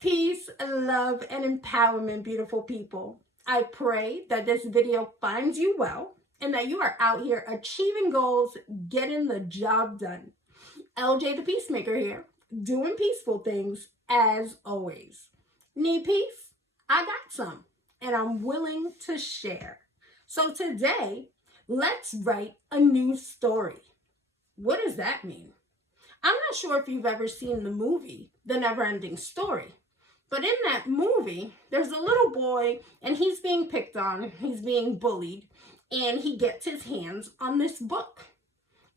Peace, love, and empowerment, beautiful people. I pray that this video finds you well and that you are out here achieving goals, getting the job done. LJ the Peacemaker here, doing peaceful things as always. Need peace? I got some, and I'm willing to share. So today, let's write a new story. What does that mean? I'm not sure if you've ever seen the movie, The Neverending Story. But in that movie, there's a little boy and he's being picked on, he's being bullied, and he gets his hands on this book.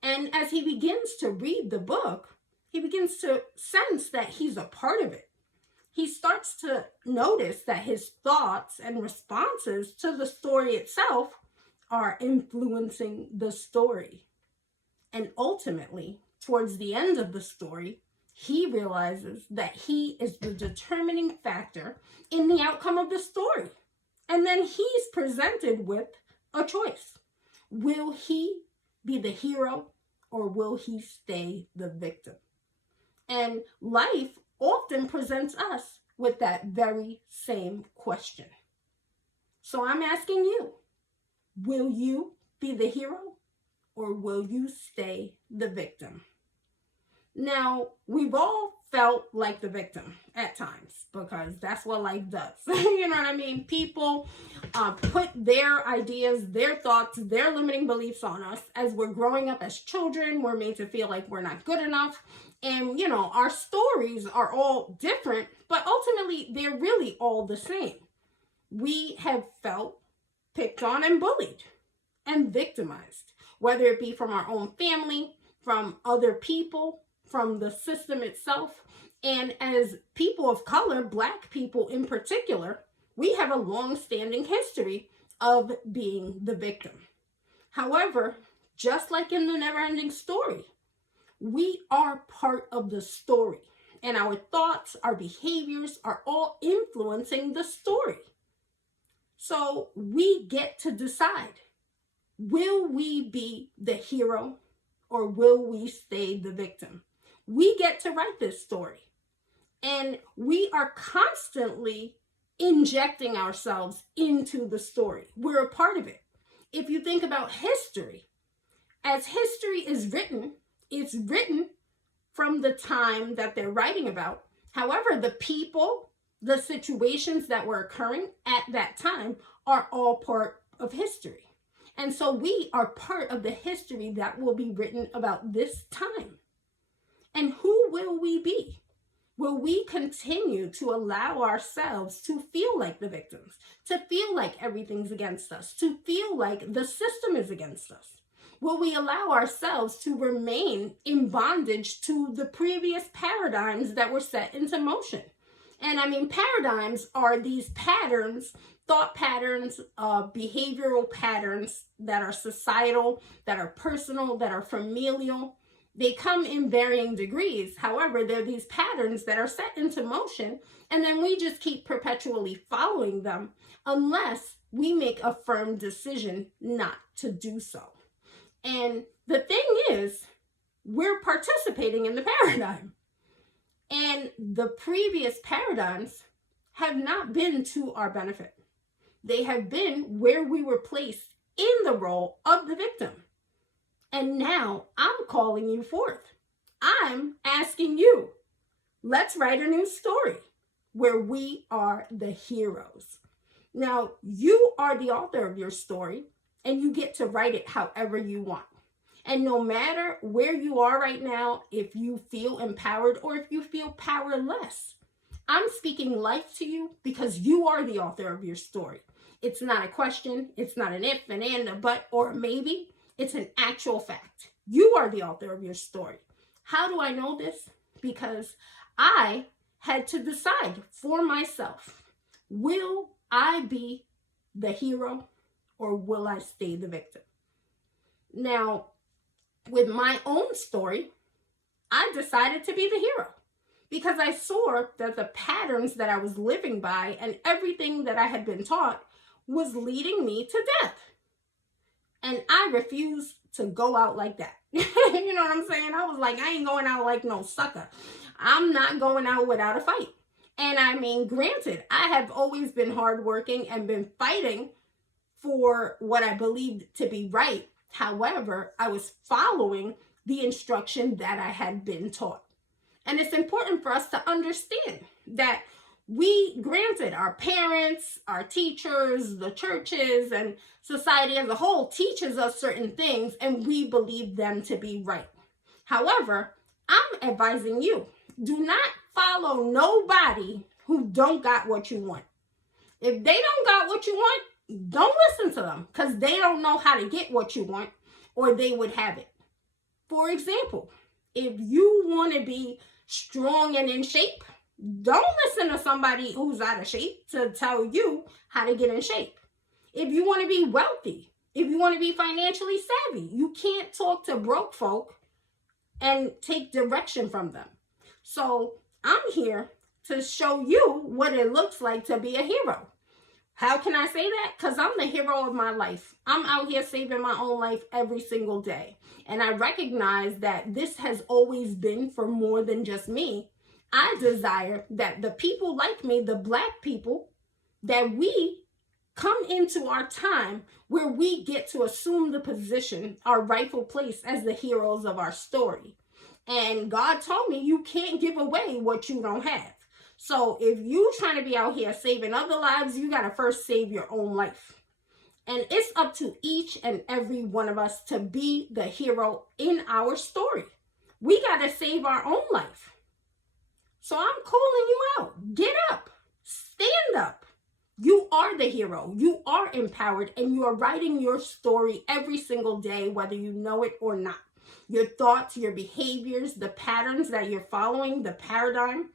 And as he begins to read the book, he begins to sense that he's a part of it. He starts to notice that his thoughts and responses to the story itself are influencing the story. And ultimately, towards the end of the story, he realizes that he is the determining factor in the outcome of the story. And then he's presented with a choice. Will he be the hero or will he stay the victim? And life often presents us with that very same question. So I'm asking you, will you be the hero or will you stay the victim? Now, we've all felt like the victim at times because that's what life does. You know what I mean? People put their ideas, their thoughts, their limiting beliefs on us. As we're growing up as children, we're made to feel like we're not good enough. And, you know, our stories are all different, but ultimately they're really all the same. We have felt picked on and bullied and victimized, whether it be from our own family, from other people, from the system itself. And as people of color, Black people in particular, we have a long-standing history of being the victim. However, just like in the Neverending Story, we are part of the story, and our thoughts, our behaviors are all influencing the story. So we get to decide, will we be the hero or will we stay the victim? We get to write this story. And we are constantly injecting ourselves into the story. We're a part of it. If you think about history, as history is written, it's written from the time that they're writing about. However, the people, the situations that were occurring at that time are all part of history. And so we are part of the history that will be written about this time. And who will we be? Will we continue to allow ourselves to feel like the victims, to feel like everything's against us, to feel like the system is against us? Will we allow ourselves to remain in bondage to the previous paradigms that were set into motion? And I mean, paradigms are these patterns, thought patterns, behavioral patterns that are societal, that are personal, that are familial. They come in varying degrees. However, they're these patterns that are set into motion, and then we just keep perpetually following them unless we make a firm decision not to do so. And the thing is, we're participating in the paradigm. And the previous paradigms have not been to our benefit. They have been where we were placed in the role of the victim. And now I'm calling you forth. I'm asking you, let's write a new story where we are the heroes. Now, you are the author of your story, and you get to write it however you want. And no matter where you are right now, if you feel empowered or if you feel powerless, I'm speaking life to you because you are the author of your story. It's not a question. It's not an if, an and, a but, or a maybe. It's an actual fact. You are the author of your story. How do I know this? Because I had to decide for myself, will I be the hero or will I stay the victim? Now, with my own story, I decided to be the hero because I saw that the patterns that I was living by and everything that I had been taught was leading me to death. And I refused to go out like that. You know what I'm saying? I was like, I ain't going out like no sucker. I'm not going out without a fight. And I mean, granted, I have always been hardworking and been fighting for what I believed to be right. However, I was following the instruction that I had been taught. And it's important for us to understand that we, granted, our parents, our teachers, the churches, and society as a whole teaches us certain things, and we believe them to be right. However, I'm advising you, do not follow nobody who don't got what you want. If they don't got what you want, don't listen to them, because they don't know how to get what you want, or they would have it. For example, if you want to be strong and in shape, don't listen to somebody who's out of shape to tell you how to get in shape. If you want to be wealthy, if you want to be financially savvy, you can't talk to broke folk and take direction from them. So I'm here to show you what it looks like to be a hero. How can I say that? Because I'm the hero of my life. I'm out here saving my own life every single day. And I recognize that this has always been for more than just me. I desire that the people like me, the Black people, that we come into our time where we get to assume the position, our rightful place as the heroes of our story. And God told me you can't give away what you don't have. So if you trying to be out here saving other lives, you got to first save your own life. And it's up to each and every one of us to be the hero in our story. We got to save our own life. So I'm calling you out. Get up. Stand up. You are the hero. You are empowered, and you are writing your story every single day, whether you know it or not. Your thoughts, your behaviors, the patterns that you're following, the paradigm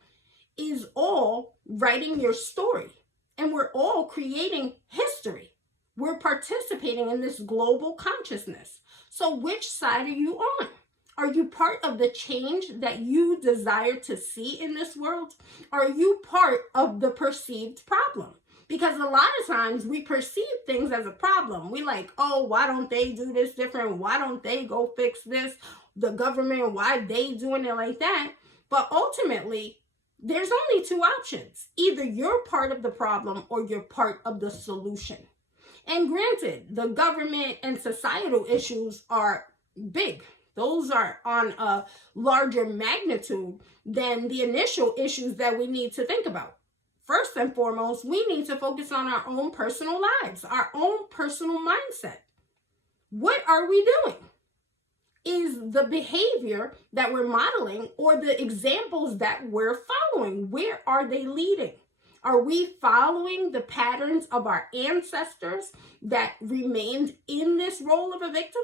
is all writing your story. And we're all creating history. We're participating in this global consciousness. So which side are you on? Are you part of the change that you desire to see in this world? Are you part of the perceived problem? Because a lot of times we perceive things as a problem. We like, oh, why don't they do this different? Why don't they go fix this? The government, why they doing it like that? But ultimately, there's only two options. Either you're part of the problem or you're part of the solution. And granted, the government and societal issues are big. Those are on a larger magnitude than the initial issues that we need to think about. First and foremost, we need to focus on our own personal lives, our own personal mindset. What are we doing? Is the behavior that we're modeling or the examples that we're following, where are they leading? Are we following the patterns of our ancestors that remained in this role of a victim?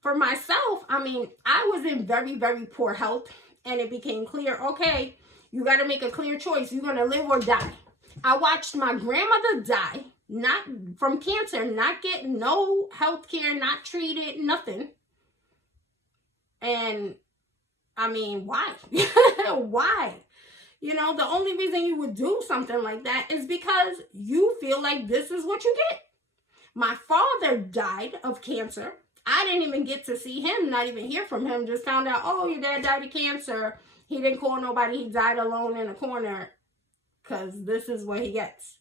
For myself, I mean, I was in very, very poor health, and it became clear, okay, you got to make a clear choice. You're going to live or die. I watched my grandmother die, not from cancer, not get no health care, not treated, nothing. And I mean, why? Why? You know, the only reason you would do something like that is because you feel like this is what you get. My father died of cancer. I didn't even get to see him, not even hear from him. Just found out, oh, your dad died of cancer. He didn't call nobody. He died alone in a corner because this is what he gets.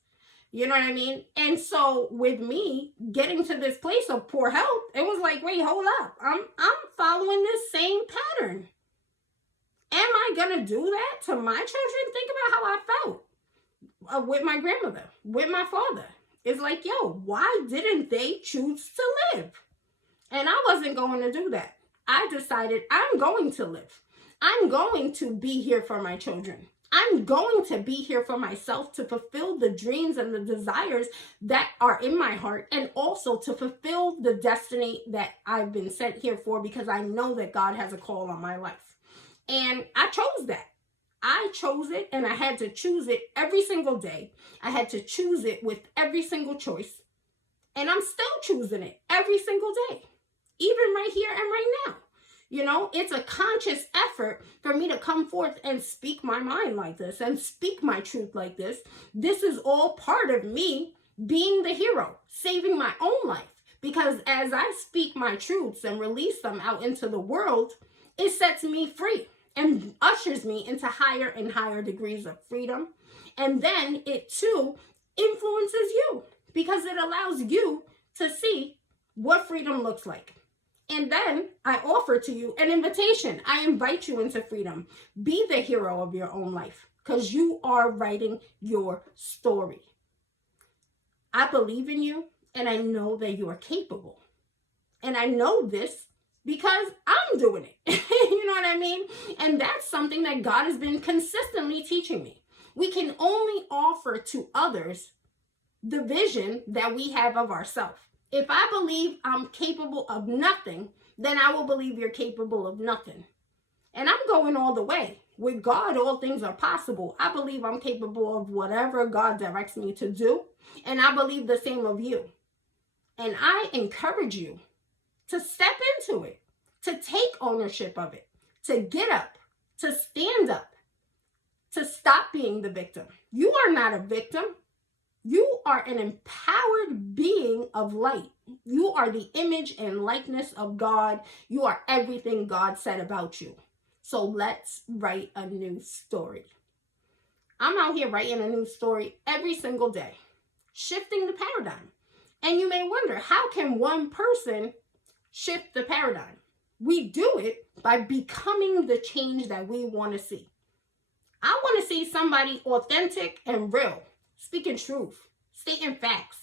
You know what I mean? And so with me getting to this place of poor health, it was like, wait, hold up. I'm following this same pattern. Am I going to do that to my children? Think about how I felt with my grandmother, with my father. It's like, yo, why didn't they choose to live? And I wasn't going to do that. I decided I'm going to live. I'm going to be here for my children. I'm going to be here for myself to fulfill the dreams and the desires that are in my heart, and also to fulfill the destiny that I've been sent here for, because I know that God has a call on my life. And I chose that. I chose it, and I had to choose it every single day. I had to choose it with every single choice. And I'm still choosing it every single day, even right here and right now. You know, it's a conscious effort for me to come forth and speak my mind like this and speak my truth like this. This is all part of me being the hero, saving my own life. Because as I speak my truths and release them out into the world, it sets me free. and ushers me into higher and higher degrees of freedom. And then it too influences you because it allows you to see what freedom looks like. And then I offer to you an invitation. I invite you into freedom. Be the hero of your own life because you are writing your story. I believe in you and I know that you are capable. And I know this because I'm doing it. You know what I mean? And that's something that God has been consistently teaching me. We can only offer to others the vision that we have of ourselves. If I believe I'm capable of nothing, then I will believe you're capable of nothing. And I'm going all the way. With God, all things are possible. I believe I'm capable of whatever God directs me to do. And I believe the same of you. And I encourage you to step into it, to take ownership of it, to get up, to stand up, to stop being the victim. You are not a victim. You are an empowered being of light. You are the image and likeness of God. You are everything God said about you. So let's write a new story. I'm out here writing a new story every single day, shifting the paradigm. And you may wonder, how can one person shift the paradigm? We do it by becoming the change that we want to see. I want to see somebody authentic and real, speaking truth, stating facts,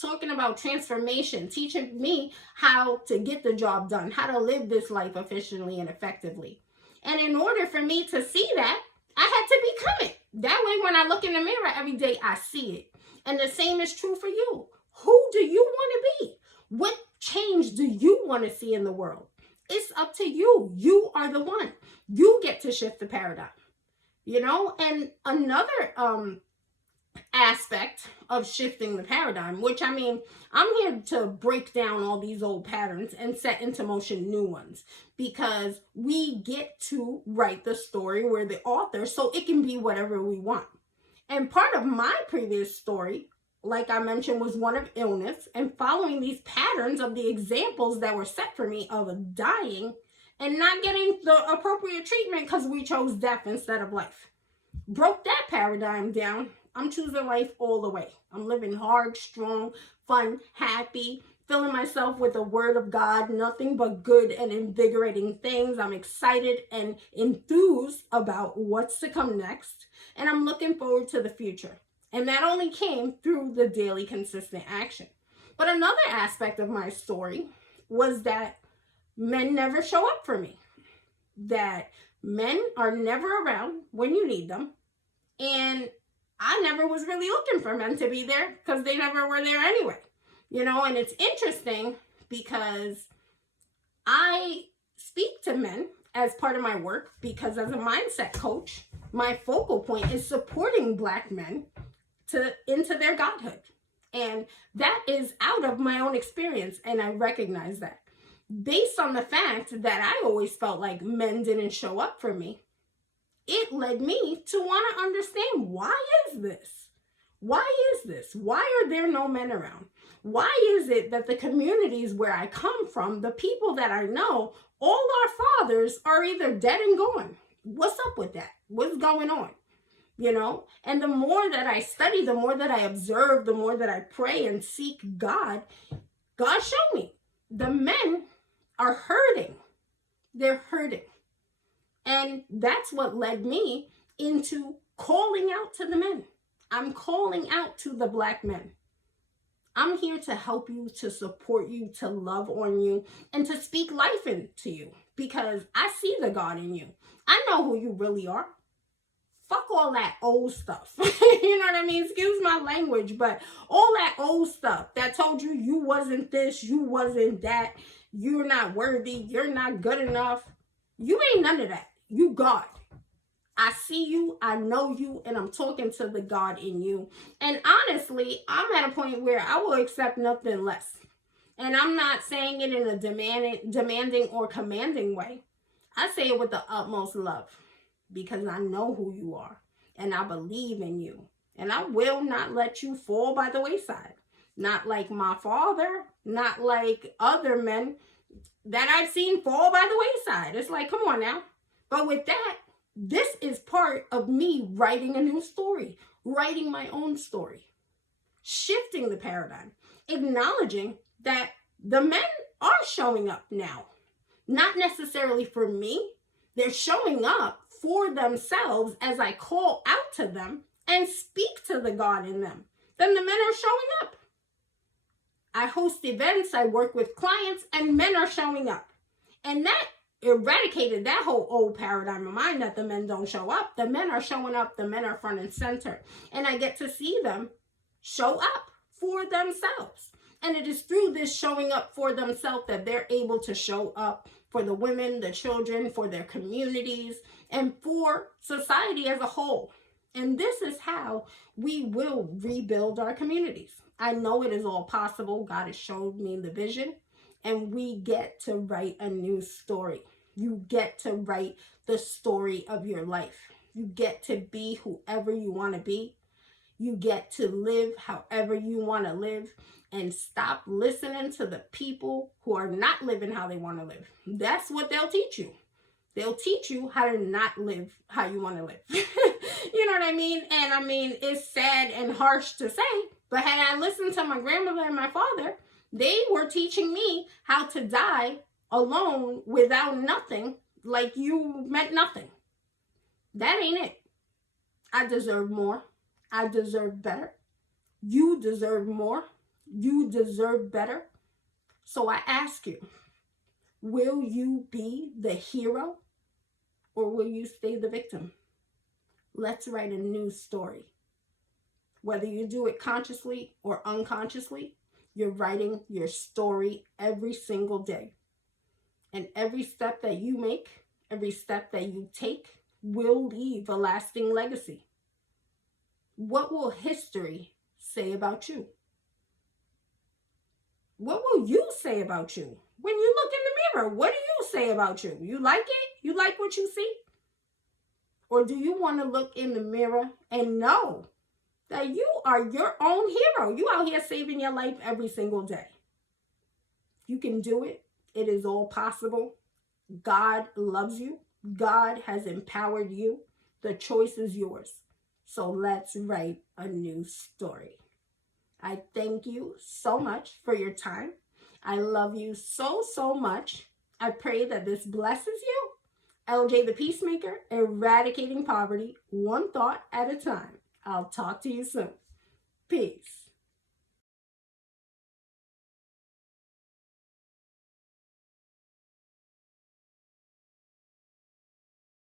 talking about transformation, teaching me how to get the job done, how to live this life efficiently and effectively. And in order for me to see that, I had to become it. That way, when I look in the mirror every day, I see it. And the same is true for you. Who do you want to be? What change do you want to see in the world? It's up to you. You are the one. You get to shift the paradigm. You know, and another aspect of shifting the paradigm, which I mean, I'm here to break down all these old patterns and set into motion new ones, because we get to write the story, we're the author, so it can be whatever we want. And part of my previous story, like I mentioned, was one of illness and following these patterns of the examples that were set for me of dying and not getting the appropriate treatment because we chose death instead of life. Broke that paradigm down. I'm choosing life all the way. I'm living hard, strong, fun, happy, filling myself with the word of God, nothing but good and invigorating things. I'm excited and enthused about what's to come next. And I'm looking forward to the future. And that only came through the daily consistent action. But another aspect of my story was that men never show up for me. That men are never around when you need them. And I never was really looking for men to be there because they never were there anyway. You know, and it's interesting because I speak to men as part of my work because as a mindset coach, my focal point is supporting Black men into their godhood. And that is out of my own experience, and I recognize that. Based on the fact that I always felt like men didn't show up for me, it led me to want to understand, why is this? Why is this? Why are there no men around? Why is it that the communities where I come from, the people that I know, all our fathers are either dead and gone? What's up with that? What's going on? You know, and the more that I study, the more that I observe, the more that I pray and seek God, God showed me the men are hurting. They're hurting. And that's what led me into calling out to the men. I'm calling out to the Black men. I'm here to help you, to support you, to love on you, and to speak life into you, because I see the God in you. I know who you really are. Fuck all that old stuff. You know what I mean? Excuse my language, but all that old stuff that told you you wasn't this, you wasn't that, you're not worthy, you're not good enough. You ain't none of that. You God. I see you, I know you, and I'm talking to the God in you. And honestly, I'm at a point where I will accept nothing less. And I'm not saying it in a demanding or commanding way. I say it with the utmost love, because I know who you are and I believe in you. And I will not let you fall by the wayside. Not like my father, not like other men that I've seen fall by the wayside. It's like, come on now. But with that, this is part of me writing a new story, writing my own story, shifting the paradigm, acknowledging that the men are showing up now. Not necessarily for me. They're showing up for themselves as I call out to them and speak to the God in them. Then the men are showing up. I host events, I work with clients, and men are showing up. And that eradicated that whole old paradigm of mine that the men don't show up. The men are showing up, the men are front and center. And I get to see them show up for themselves. And it is through this showing up for themselves that they're able to show up for the women, the children, for their communities, and for society as a whole. And this is how we will rebuild our communities. I know it is all possible. God has showed me the vision, and we get to write a new story. You get to write the story of your life. You get to be whoever you want to be. You get to live however you want to live, and stop listening to the people who are not living how they want to live. That's what they'll teach you. They'll teach you how to not live how you want to live. You know what I mean? And I mean, it's sad and harsh to say, but had I listened to my grandmother and my father, they were teaching me how to die alone without nothing, like you meant nothing. That ain't it. I deserve more. I deserve better. You deserve more. You deserve better. So I ask you, will you be the hero or will you stay the victim? Let's write a new story. Whether you do it consciously or unconsciously, you're writing your story every single day. And every step that you make, every step that you take will leave a lasting legacy. What will history say about you? What will you say about you? When you look in the mirror, what do you say about you? You like it? You like what you see? Or do you want to look in the mirror and know that you are your own hero? You out here saving your life every single day. You can do it. It is all possible. God loves you. God has empowered you. The choice is yours. So let's write a new story. I thank you so much for your time. I love you so, so much. I pray that this blesses you. LJ the Peacemaker, eradicating poverty, one thought at a time. I'll talk to you soon. Peace.